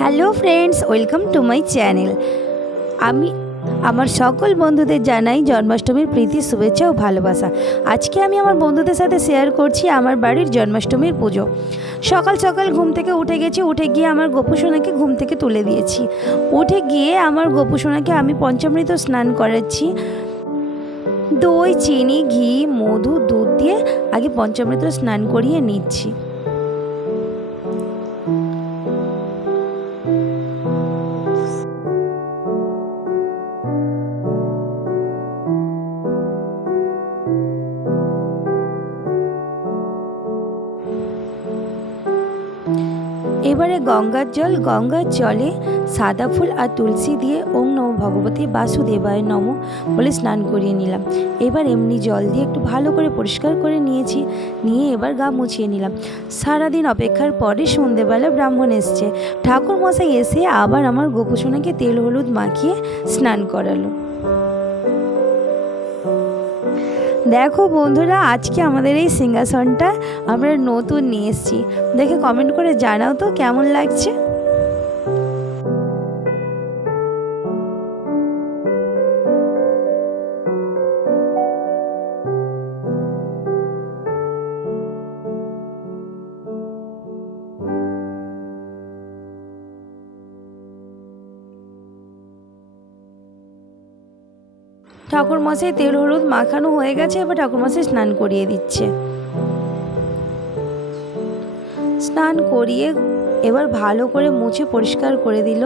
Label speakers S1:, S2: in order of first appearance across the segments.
S1: Hello friends, welcome to my channel. আমি, আমার সকল বন্ধুদের জানাই জন্মাষ্টমীর প্রীতি, শুভেচ্ছা ও ভালোবাসা। আজকে আমি আমার বন্ধুদের সাথে শেয়ার করছি আমার বাড়ির জন্মাষ্টমীর পুজো। সকাল সকাল ঘুম থেকে উঠে গেছি, উঠে গিয়ে আমার গোপুসোনাকে ঘুম থেকে তুলে দিয়েছি। উঠে গিয়ে আমার গোপুসোনাকে আমি পঞ্চামৃত স্নান করাচ্ছি। দই, চিনি, ঘি, মধু, দুধ দিয়ে আগে পঞ্চামৃত স্নান করিয়ে নিচ্ছি। এবারে গঙ্গার জল, গঙ্গার জলে সাদা ফুল আর তুলসী দিয়ে ওম নম ভগবতী বাসুদেবায় নম বলে স্নান করিয়ে নিলাম। এবার এমনি জল দিয়ে একটু ভালো করে পরিষ্কার করে নিয়েছি, নিয়ে এবার গা মুছিয়ে নিলাম। সারাদিন অপেক্ষার পরে সন্ধেবেলা ব্রাহ্মণ এসছে। ঠাকুর মশাই এসে আবার আমার গোপুসোনাকে তেল হলুদ মাখিয়ে স্নান করালো। দেখো বন্ধুরা, আজকে আমাদের এই সিংহাসনটা আমরা নতুন নিয়ে এসেছি। দেখে কমেন্ট করে জানাও তো কেমন লাগছে। ঠাকুর মশাই তেল, হলুদ মাখানো হয়ে গেছে, এবার ঠাকুরমশাই স্নান করিয়ে দিচ্ছে। স্নান করিয়ে এবার ভালো করে মুছে পরিষ্কার করে দিল।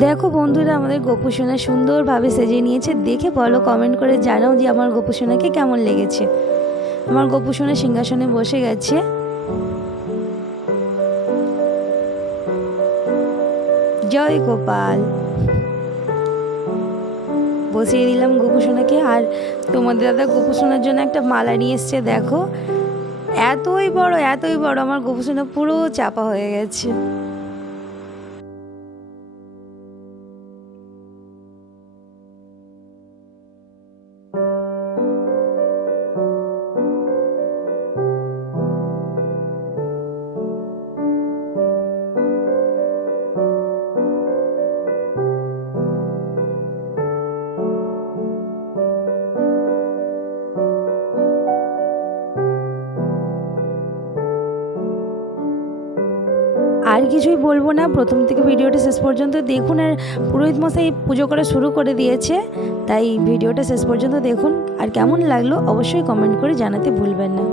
S1: দেখো বন্ধুরা, আমাদের গোপুসোনা সুন্দরভাবে সেজে নিয়েছে। দেখে বলো কমেন্ট করে জানাও যে আমার গোপুসোনাকে কেমন লেগেছে। আমার গোপুসোনা সিংহাসনে বসে গেছে। জয় গোপাল। বসিয়ে দিলাম গোপুসোনাকে। আর তোমাদের দাদা গোপুসোনার জন্য একটা মালা নিয়ে এসছে, দেখো। এতই বড় এতই বড়, আমার গোপুসোনা পুরো চাপা হয়ে গেছে। কিছুই বলব না। প্রথম থেকে ভিডিওটা শেষ পর্যন্ত দেখুন আর পুরোহিত মশাই পুজো করা শুরু করে দিয়েছে, তাই ভিডিওটা শেষ পর্যন্ত দেখুন। আর কেমন লাগল অবশ্যই কমেন্ট করে জানাতে ভুলবেন না।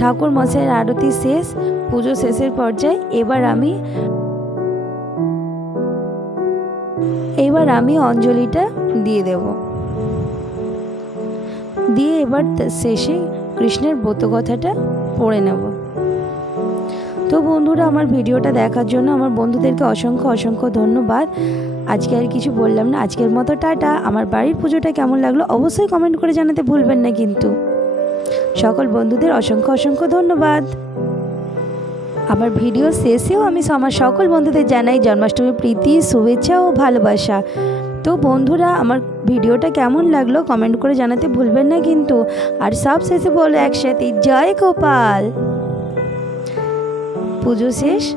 S1: ঠাকুর মশাইয়ের আরতি শেষ, পুজো শেষের পর্যায়ে এবার আমি এবার আমি অঞ্জলিটা দিয়ে দেব। দিয়ে এবার শেষে কৃষ্ণের ব্রত কথাটা পড়ে নেব। তো বন্ধুরা, আমার ভিডিওটা দেখার জন্য আমার বন্ধুদেরকে অসংখ্য অসংখ্য ধন্যবাদ। আজকে আর কিছু বললাম না। আজকের মতো টাটা। আমার বাড়ির পুজোটা কেমন লাগল অবশ্যই কমেন্ট করে জানাতে ভুলবেন না কিন্তু। সকল বন্ধুদের অসংখ্য অসংখ্য ধন্যবাদ। আমার ভিডিও শেষেও আমি আমার সকল বন্ধুদের জানাই জন্মাষ্টমীর প্রীতি, শুভেচ্ছা ও ভালোবাসা। তো বন্ধুরা, আমার ভিডিওটা কেমন লাগল কমেন্ট করে জানাতে ভুলবেন না কিন্তু। আর সব শেষে বলো একসাথে, জয় গোপাল। পুজো শেষ।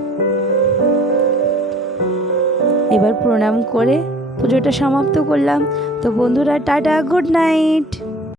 S1: এবার প্রণাম করে পুজোটা সমাপ্ত করলাম। তো বন্ধুরা, টাটা, গুড নাইট।